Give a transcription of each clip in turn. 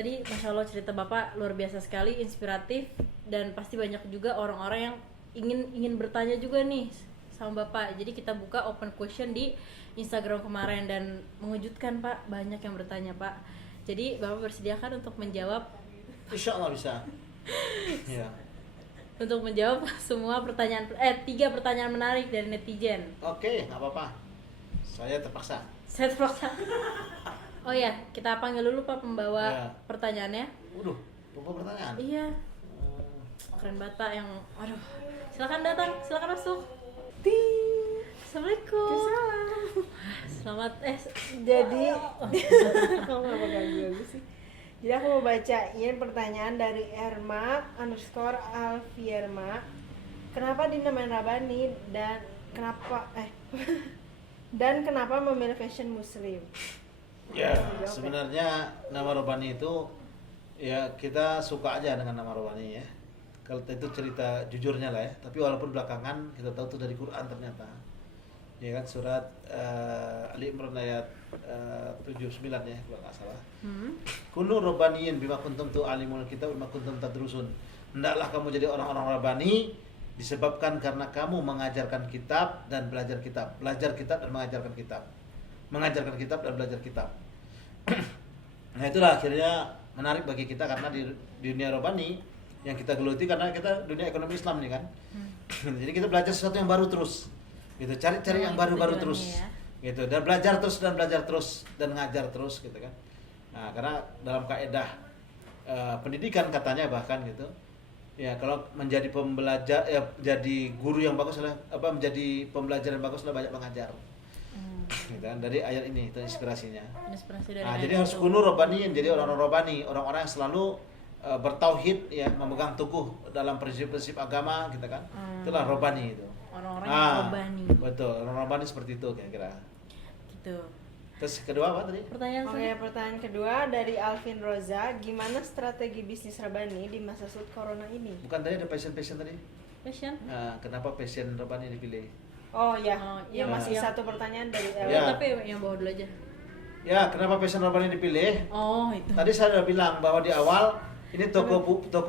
tadi Masya Allah cerita Bapak luar biasa sekali, inspiratif, dan pasti banyak juga orang-orang yang ingin bertanya juga nih sama Bapak. Jadi kita buka open question di Instagram kemarin dan mengejutkan Pak, banyak yang bertanya Pak. Jadi Bapak bersediakan untuk menjawab, Insya Allah bisa. Ya. untuk menjawab semua pertanyaan, 3 pertanyaan menarik dari netizen. Oke, nggak apa-apa. Saya terpaksa. Saya terpaksa. Oh ya, kita panggil dulu Pak pembawa Ya. pertanyaannya. Waduh, lupa pertanyaan. Iya, keren banget Pak yang, aduh, silakan datang, silakan masuk. Assalamualaikum. Selamat, Jadi kamu apa ganggu sih? Jadi aku mau bacain pertanyaan dari Erma_Alfierma. Kenapa dinamain Rabani dan kenapa dan kenapa memilih fashion muslim? Ya, sebenarnya nama Robani itu ya kita suka aja dengan nama Robani ya. Kalau itu cerita jujurnya lah ya. Tapi walaupun belakangan kita tahu itu dari Quran ternyata. Ya kan surat Ali Imran ayat 79 ya kalau nggak salah. Kunu Robaniyin bima kuntum tu'alimul kitab bima kuntum tadrusun. Hendaklah kamu jadi orang-orang Robani disebabkan karena kamu mengajarkan kitab dan belajar kitab. Belajar kitab dan mengajarkan kitab. Mengajarkan kitab dan belajar kitab. Nah itulah akhirnya menarik bagi kita karena di dunia Robani yang kita geluti karena kita dunia ekonomi Islam nih kan. Jadi kita belajar sesuatu yang baru terus. Gitu, cari yang baru-baru terus. Ya. Gitu, dan belajar terus dan ngajar terus gitu kan. Nah, karena dalam kaidah pendidikan katanya bahkan gitu. Ya, kalau menjadi pembelajar jadi guru yang bagus adalah menjadi pembelajar yang bagus adalah banyak mengajar. Gitu kan, dari ayat ini itu inspirasinya. Inspirasi dari Nah, ayat jadi harus itu. kunu robani, jadi orang-orang robani, orang-orang yang selalu bertauhid ya, memegang teguh dalam prinsip-prinsip agama gitu kan. Itulah robani itu. Orang-orang yang robani. Betul, orang robani seperti itu kira-kira. Gitu. Terus kedua apa tadi? Pertanyaan Oke, pertanyaan kedua dari Alvin Roza. Gimana strategi bisnis Rabani di masa sulit corona ini? Bukan tadi ada passion tadi? fashion. Nah, kenapa passion robani dipilih? Oh ya, Oh, ya yang- masih yang- satu pertanyaan dari Ya. Tapi yang bawah dulu aja. Ya, kenapa passion robani dipilih? Oh, itu. Tadi saya sudah bilang bahwa di awal ini toko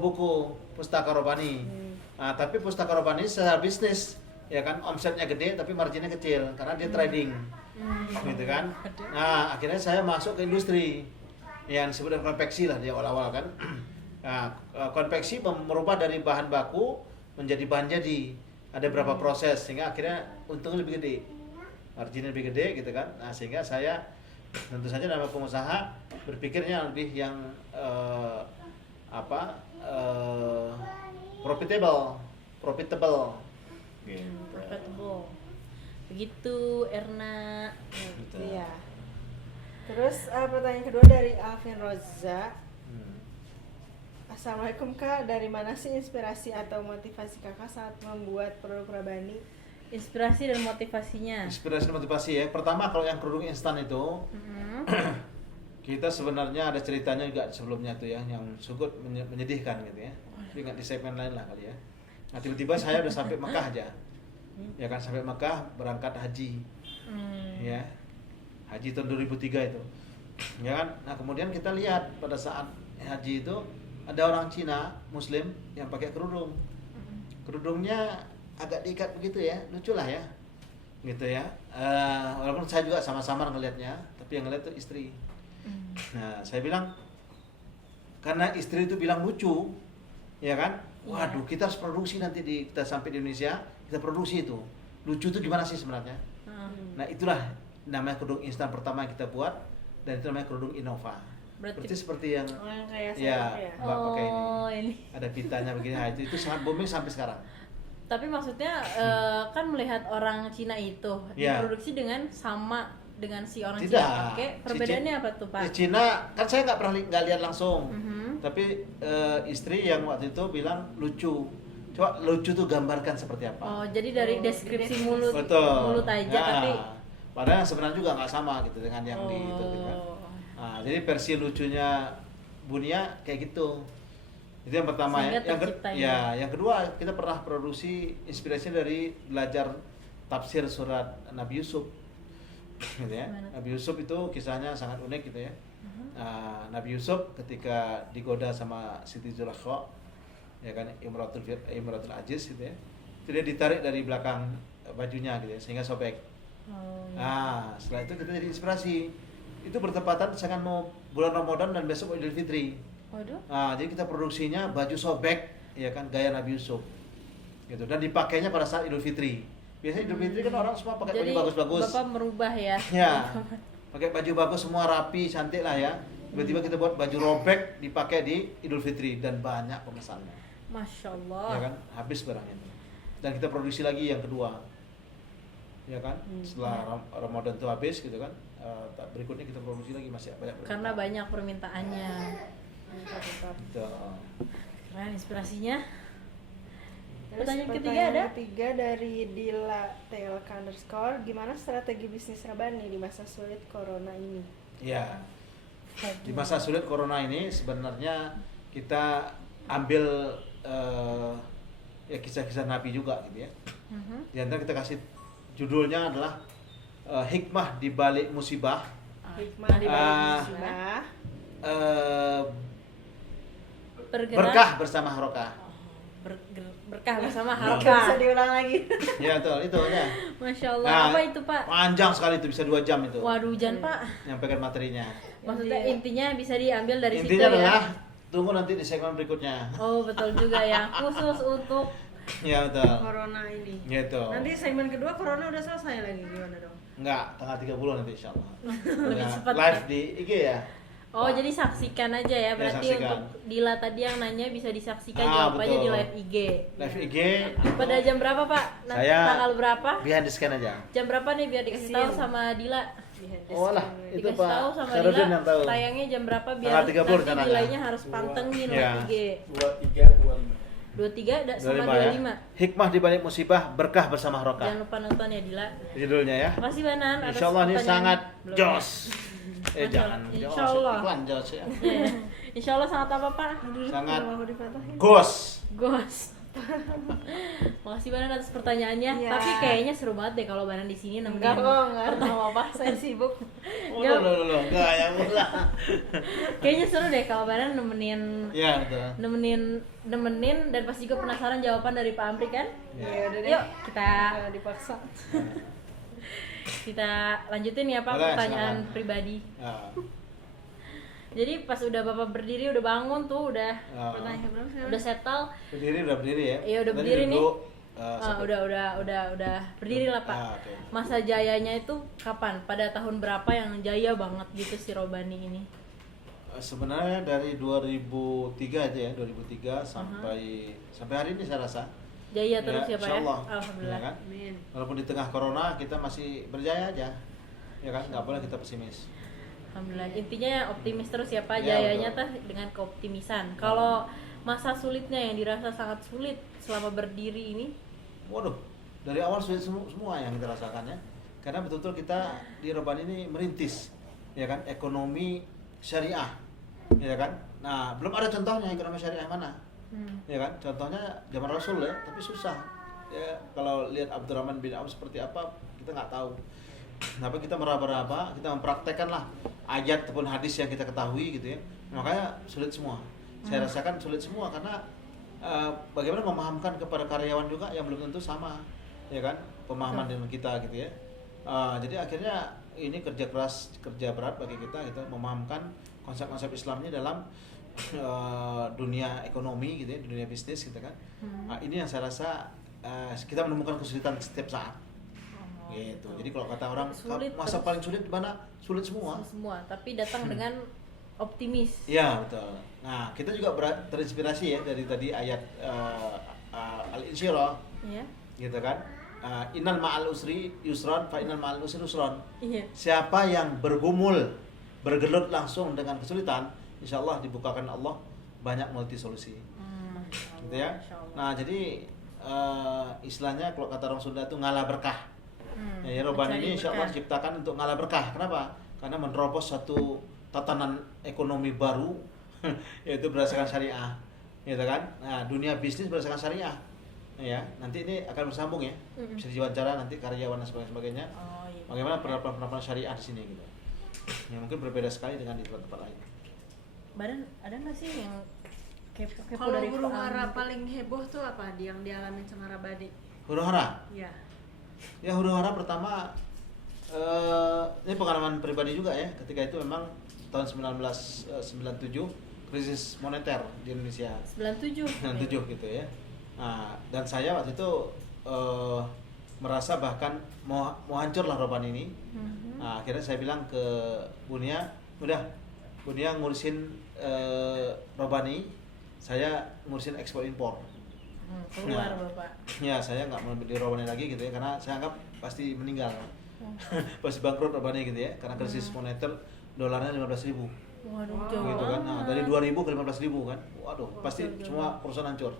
buku Pustaka Robani. Nah, tapi Pustaka Robani secara bisnis ya kan omsetnya gede tapi marginnya kecil karena dia trading. Gitu kan. Nah, akhirnya saya masuk ke industri yang disebut dengan konveksi lah di awal-awal kan. Nah, konveksi merubah dari bahan baku menjadi bahan jadi. Ada berapa proses sehingga akhirnya untungnya lebih gede. Marginnya lebih gede gitu kan. Nah, sehingga saya tentu saja nama pengusaha berpikirnya lebih yang profitable gitu. Profitable. Begitu Erna. Gitu. Iya. Terus pertanyaan kedua dari Alvin Roza. Assalamualaikum Kak, dari mana sih inspirasi atau motivasi Kakak saat membuat produk Rabani? Inspirasi dan motivasinya. Inspirasi dan motivasi ya. Pertama kalau yang kerudung instan itu kita sebenarnya ada ceritanya juga sebelumnya tuh ya, yang cukup menyedihkan gitu ya. Tapi nggak di segmen lain lah kali ya. Nah tiba-tiba saya udah sampai Mekah aja, ya kan sampai Mekah berangkat haji, ya haji tahun 2003 itu, ya kan. Nah kemudian kita lihat pada saat haji itu ada orang Cina Muslim yang pakai kerudung, kerudungnya agak diikat begitu ya, lucu lah ya, gitu ya. Walaupun saya juga sama-sama ngelihatnya, tapi yang ngelihat tuh istri. Nah, saya bilang karena istri itu bilang lucu, ya kan? Waduh, kita harus produksi nanti kita sampai di Indonesia, kita produksi itu. Lucu itu gimana sih sebenarnya? Nah, itulah namanya kerudung instan pertama yang kita buat dan itu namanya kerudung Innova. Berarti seperti yang yang kayak ya, saya ya. Mbak pakai ini. ini. Ada pitanya begini. Nah, itu sangat booming sampai sekarang. Tapi maksudnya kan melihat orang Cina itu Ya. diproduksi dengan sama dengan si orang Tidak. Cina pakai. Si Perbedaannya apa tuh, Pak? Cina kan saya nggak lihat langsung. Tapi istri yang waktu itu bilang lucu. Coba lucu tuh gambarkan seperti apa. Oh, jadi dari deskripsi mulut Betul. mulut aja Ya. tapi Padahal sebenarnya juga nggak sama gitu dengan yang di itu gitu kan. Nah, jadi versi lucunya Bunia kayak gitu. Itu yang pertama Sehingga ya. tercipta Yang kedua kita pernah produksi inspirasinya dari belajar tafsir surat Nabi Yusuf. Gitu ya. Gimana? Nabi Yusuf itu kisahnya sangat unik gitu ya. Nabi Yusuf ketika digoda sama Siti Zulaikha, ya kan, Imratul Aziz gitu ya, itu dia ditarik dari belakang bajunya gitu ya, sehingga sobek. Setelah itu kita jadi inspirasi. Itu bertepatan dengan mau bulan Ramadan dan besok Idul Fitri. Waduh. Jadi kita produksinya baju sobek, ya kan, gaya Nabi Yusuf, gitu. Dan dipakainya pada saat Idul Fitri. Biasanya Idul Fitri kan orang semua pakai baju Jadi bagus-bagus. Bapak merubah ya. Ya, pakai baju bagus semua rapi, cantik lah ya. Tiba-tiba kita buat baju robek dipakai di Idul Fitri dan banyak pemesannya. Masya Ya Allah. kan, habis barang itu. Dan kita produksi lagi yang kedua. Ya kan, setelah Ramadan itu habis gitu kan. Berikutnya kita produksi lagi, masih banyak permintaan. Karena banyak permintaannya. Gitu. Keren inspirasinya. Terus Pertanyaan ketiga pertanyaan ada? ketiga dari Dila TLK underscore, gimana strategi bisnis Rabani di masa sulit corona ini? Ya, di masa sulit corona ini sebenarnya kita ambil ya kisah-kisah Nabi juga gitu ya. Di antara kita kasih judulnya adalah hikmah di balik musibah, Hikmah di balik Ah. musibah. berkah bersama harokah. Berkah bersama Nggak bisa harokah. diulang lagi. Ya betul, itu ya. Masya Allah. Nah, Apa itu Pak? Panjang sekali itu, bisa 2 jam itu. Waduh, hujan Pak. Nyampaikan materinya. Maksudnya intinya bisa diambil dari situ Intinya ya. adalah tunggu nanti di segmen berikutnya. Oh betul juga ya. Khusus untuk Ya betul. Corona ini. Gitu. Nanti segmen kedua corona udah selesai lagi, gimana dong? Enggak, tanggal 30 nanti insyaallah. Lebih Ya, cepat live ya. di IG ya. Oh jadi saksikan aja ya. Berarti saksikan. untuk Dila tadi yang nanya bisa disaksikan Ah, jawabannya di betul. live IG. Live IG. Pada jam berapa Pak? Saya- Tanggal berapa? Behind the scan aja. Jam berapa nih biar dikasih tahu Kasian. sama Dila? Oh lah, itu Dikasih Pak tahu sama Sarudin Dila yang tahu. tayangnya jam berapa biar Tanggal 30 nanti rencananya. Dilanya harus pantengin Ya. live IG. 23, 25. 23 sama 25 ya. 25. Hikmah di balik musibah, berkah bersama harokah. Jangan lupa nonton ya Dila. Judulnya ya. Makasih Banan atas Insyaallah ini pertanyaan. sangat Belum. jos. Masya- Jangan Insyaallah. Iklan jos ya. Iya. Insyaallah sangat apa Pak? Sangat Mau dipatahin. gos. Gos. Makasih Banan atas pertanyaannya. Iya. Tapi kayaknya seru banget deh kalau Banan di sini nemenin. Enggak kok, enggak apa-apa, saya sibuk. Oh, loh, enggak ya pula. Kayaknya seru deh kalau Banan nemenin Ya, betul. nemenin dan pasti juga penasaran jawaban dari Pak Amri kan? Ya udah deh. Yuk kita Dipaksa. lanjutin ya Pak Boleh, pertanyaan silakan. pribadi. Ya. Jadi pas udah Bapak berdiri udah bangun tuh udah Ya. Pertanyaan berapa sekarang? udah settle. Udah berdiri ya? Iya, udah Tadi berdiri nih. duduk, Udah berdiri lah Pak. Oke. Masa jayanya itu kapan? Pada tahun berapa yang jaya banget gitu si Robani ini? Sebenarnya dari 2003 aja ya, 2003 sampai hari ini saya rasa. Jaya terus ya Pak ya? insyaallah. Alhamdulillah. Ya kan? Amin. Walaupun di tengah corona kita masih berjaya aja. Ya kan? Nggak boleh kita pesimis. Alhamdulillah. Intinya optimis terus ya Pak. Ya, Jayanya betul. tuh dengan keoptimisan. Kalau masa sulitnya yang dirasa sangat sulit selama berdiri ini, Waduh, dari awal sulit semua yang kita rasakan ya. Karena betul-betul kita di Robani ini merintis, ya kan, ekonomi syariah, ya kan. Nah, belum ada contohnya ekonomi syariah mana, ya kan. Contohnya zaman Rasul ya, tapi susah. Ya, kalau lihat Abdurrahman bin Auf seperti apa, kita nggak tahu. Tapi kita meraba-raba, kita mempraktekkan lah ayat ataupun hadis yang kita ketahui gitu ya. Makanya sulit semua. Saya rasakan sulit semua karena bagaimana memahamkan kepada karyawan juga yang belum tentu sama, ya kan, pemahaman dengan kita gitu ya. Jadi akhirnya ini kerja keras, kerja berat bagi kita gitu, memahamkan konsep-konsep Islamnya dalam dunia ekonomi gitu ya, dunia bisnis gitu kan. Ini yang saya rasa kita menemukan kesulitan setiap saat. Gitu. Jadi kalau kata orang Sulit masa terus. paling sulit mana? Sulit semua. tapi datang dengan optimis. Ya betul. Nah kita juga terinspirasi ya dari tadi ayat Al-Insyirah, Iya. gitu kan. Innal ma'al usri yusron, fa innal ma'al usri yusron. Iya. Siapa yang bergumul, bergelut langsung dengan kesulitan, insya Allah dibukakan Allah banyak multi solusi. Gitu ya. Masya Allah. Nah jadi istilahnya kalau kata orang Sunda itu ngalah berkah. Ya, Robani Mencari ini insya Allah berkah. diciptakan untuk ngalah berkah. Kenapa? Karena menerobos satu tatanan ekonomi baru, yaitu berdasarkan syariah, gitu kan? Nah, dunia bisnis berdasarkan syariah, ya. Nanti ini akan bersambung ya, bisa diwawancara nanti karyawan dan sebagainya. Oh, iya. Bagaimana penerapan syariah di sini gitu. yang mungkin berbeda sekali dengan di tempat-tempat lain. Badan ada nggak sih yang kepo-kepo Kalau dari huru Pak hara Am? paling heboh tuh apa yang dialami Cengara Badi? Huru hara. Ya. Ya huru hara pertama ini pengalaman pribadi juga ya. Ketika itu memang tahun 1997 krisis moneter di Indonesia. 97. 97 gitu ya. Nah, dan saya waktu itu merasa bahkan mau hancur lah Roban ini. Nah, akhirnya saya bilang ke Bunia, udah Bunia ngurusin Robani, saya ngurusin ekspor impor. Keluar Nah, Bapak. Ya, saya nggak mau di Robani lagi gitu ya, karena saya anggap pasti meninggal, pasti bangkrut Robani gitu ya, karena krisis moneter dolarnya 15.000 Waduh, Wow. jauh gitu kan. Nah, dari banget. 2.000 ke 15.000 kan, waduh, pasti semua perusahaan hancur.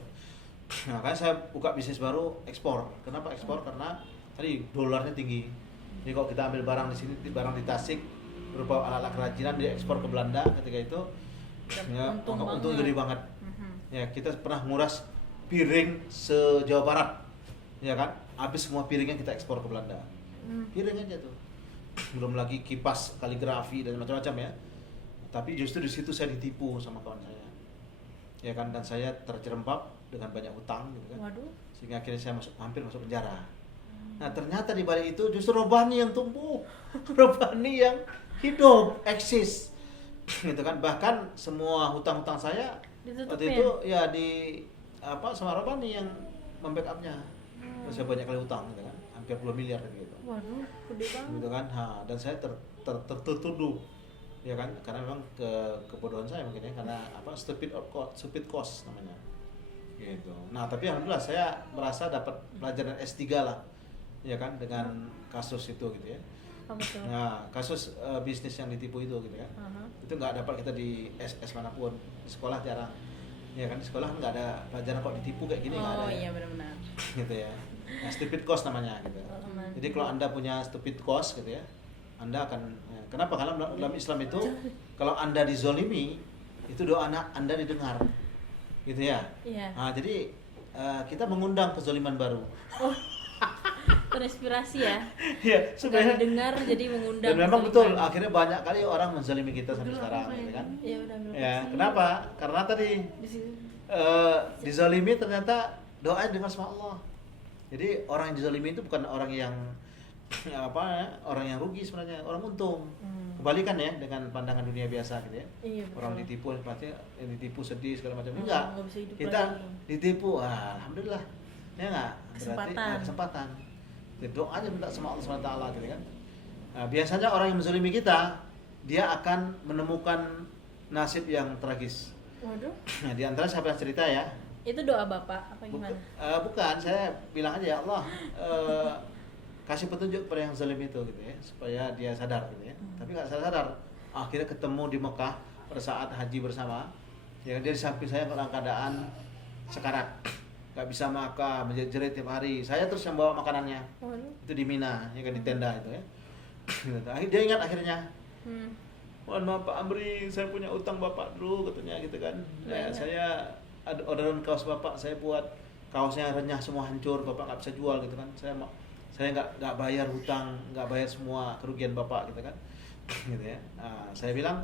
Nah, kan saya buka bisnis baru ekspor. Kenapa ekspor? Karena tadi dolarnya tinggi. Jadi kalau kita ambil barang di sini, barang di Tasik berupa alat-alat kerajinan diekspor ke Belanda ketika itu, ya, Untung untung banget. gede banget. Mhm. Ya, kita pernah nguras piring se-Jawa Barat, ya kan? Habis semua piringnya kita ekspor ke Belanda. Piring aja tuh. Belum lagi kipas, kaligrafi dan macam-macam ya. Tapi justru di situ saya ditipu sama kawan saya. Ya kan, dan saya terjerembab dengan banyak hutang gitu kan. Waduh. Sehingga akhirnya saya hampir masuk penjara. Nah, ternyata di balik itu justru Robani yang tumbuh. Robani yang hidup, eksis. Gitu kan. Bahkan semua hutang-hutang saya Ditutupin. waktu itu ya sama Robani yang membackupnya. Terus saya banyak kali hutang gitu kan. Hampir 10 miliar gitu. Waduh, gede banget. Gitu kan. Dan saya tertuduh, ya kan, karena memang kebodohan saya mungkin ya, karena stupid cost namanya gitu. Nah, tapi alhamdulillah saya merasa dapat pelajaran S3 lah, ya kan, dengan kasus itu gitu ya. Oh, betul. Nah, kasus bisnis yang ditipu itu gitu kan. Itu nggak dapat kita di SS manapun, di sekolah jarang, ya kan. Di sekolah nggak ada pelajaran kok ditipu kayak gini, nggak ada Oh ya. iya, benar-benar. Gitu ya. Nah, stupid cost namanya gitu. Jadi kalau Anda punya stupid cost gitu ya, Anda akan kenapa? Karena dalam Islam itu kalau Anda dizolimi, itu doa Anda didengar. Gitu ya. Iya. Nah, jadi kita mengundang kezoliman baru. Terinspirasi ya. Iya, Nggak supaya didengar jadi mengundang. dan memang kezaliman. betul akhirnya banyak kali orang menzalimi kita sampai sekarang gitu kan. Iya, udah ambil Ya, kursi. kenapa? Karena tadi Di sini. dizalimi ternyata doanya dengar sama Allah. Jadi orang yang dizalimi itu bukan orang yang orang yang rugi sebenarnya, orang untung. Kebalikan ya dengan pandangan dunia biasa gitu ya. Iya, betul. Orang ditipu pasti yang ditipu sedih segala macam. Enggak. nggak bisa hidup Kita lagi. ditipu, alhamdulillah. Ya enggak? Berarti Kesempatan. kesempatan. Jadi doa aja minta sama Allah SWT gitu kan. Nah, biasanya orang yang menzalimi kita, dia akan menemukan nasib yang tragis. Waduh. Nah, di antara siapa yang cerita ya? Itu doa Bapak apa gimana? Bukan, saya bilang aja ya Allah, kasih petunjuk kepada yang zalim itu gitu ya, supaya dia sadar gitu ya. Tapi nggak sadar. Akhirnya ketemu di Mekah pada saat haji bersama. Ya, dia di samping saya dalam keadaan sekarat, nggak bisa makan, menjerit tiap hari. Saya terus yang bawa makanannya. Waduh. Itu di Mina, ya kan, di tenda itu ya. Dia ingat akhirnya. Mohon maaf Pak Amri, saya punya utang Bapak dulu katanya gitu kan. Ya, saya ada orderan kaos Bapak, saya buat kaosnya renyah semua hancur, Bapak nggak bisa jual gitu kan. Saya nggak bayar hutang, nggak bayar semua kerugian Bapak gitu kan. Gitu ya. Nah, saya bilang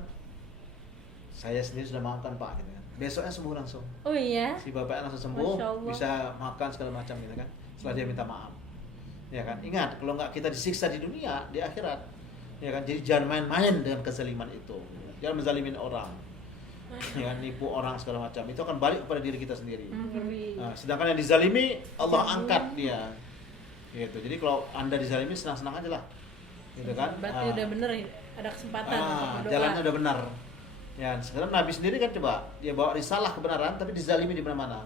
saya sendiri sudah maafkan Pak gitu kan. Besoknya sembuh langsung. Oh iya. Si bapaknya langsung sembuh, Masya Allah. bisa makan segala macam gitu kan. Setelah dia minta maaf. Ya kan? Ingat, kalau nggak kita disiksa di dunia, di akhirat. Ya kan? Jadi jangan main-main dengan kezaliman itu. Jangan menzalimin orang. Ya kan? Nipu orang segala macam. Itu akan balik kepada diri kita sendiri. Nah, sedangkan yang dizalimi Allah angkat dia. Gitu. Jadi kalau Anda dizalimi senang-senang aja lah. Gitu kan? Berarti udah bener ada kesempatan untuk berdoa. Jalannya udah benar. Ya, sekarang Nabi sendiri kan coba dia bawa risalah kebenaran tapi dizalimi di mana-mana.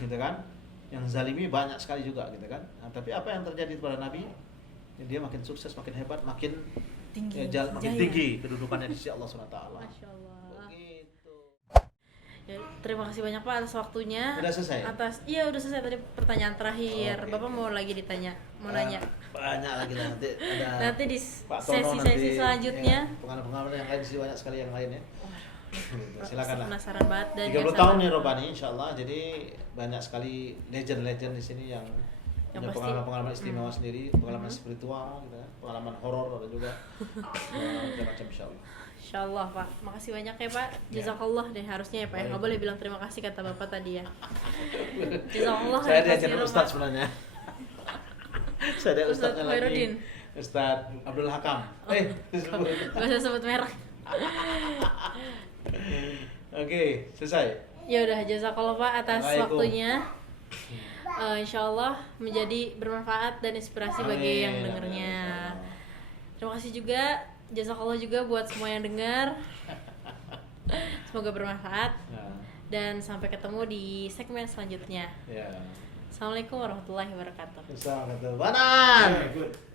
Gitu kan? Yang zalimi banyak sekali juga gitu kan. Nah, tapi apa yang terjadi kepada Nabi? Ya, dia makin sukses, makin hebat, makin Tinggi. makin Jaya. tinggi kedudukannya di sisi Allah SWT. Masya Allah. Begitu. Ya, terima kasih banyak Pak atas waktunya. Udah selesai? Udah selesai tadi pertanyaan terakhir. Oke. Bapak mau lagi ditanya, mau nanya. Banyak lagi lah nanti ada Nanti di Pak Tono sesi-sesi selanjutnya. ya, pengalaman-pengalaman yang lain sih banyak sekali yang lain ya. Gitu, silakan lah. Penasaran banget dan 30 tahun nih Robani insyaallah, jadi banyak sekali legend-legend di sini yang Yang punya pasti pengalaman-pengalaman istimewa sendiri, pengalaman spiritual, gitu, ya. Pengalaman horor ada juga, macam-macam insyaallah. Insyaallah Pak, makasih banyak ya Pak. Jazakallah deh harusnya ya Pak. Ya. Nggak boleh bilang terima kasih kata Bapak tadi ya. Jazakallah. Saya diajarin khairan, Ustadz Pak. sebenarnya. Saya ada Ustadznya lagi. Khairuddin. Ustadz Abdul Hakam. Disebut. Gak usah sebut merek. Oke, selesai. Ya udah, jazakallah Pak atas Waalaikumsalam. waktunya. Insyaallah menjadi bermanfaat dan inspirasi bagi yang Amin. dengernya. Terima kasih juga, jazakallah juga buat semua yang dengar. Semoga bermanfaat Nah, dan sampai ketemu di segmen selanjutnya. ya. Assalamualaikum warahmatullahi wabarakatuh. Ustadz kata, Banan. Good.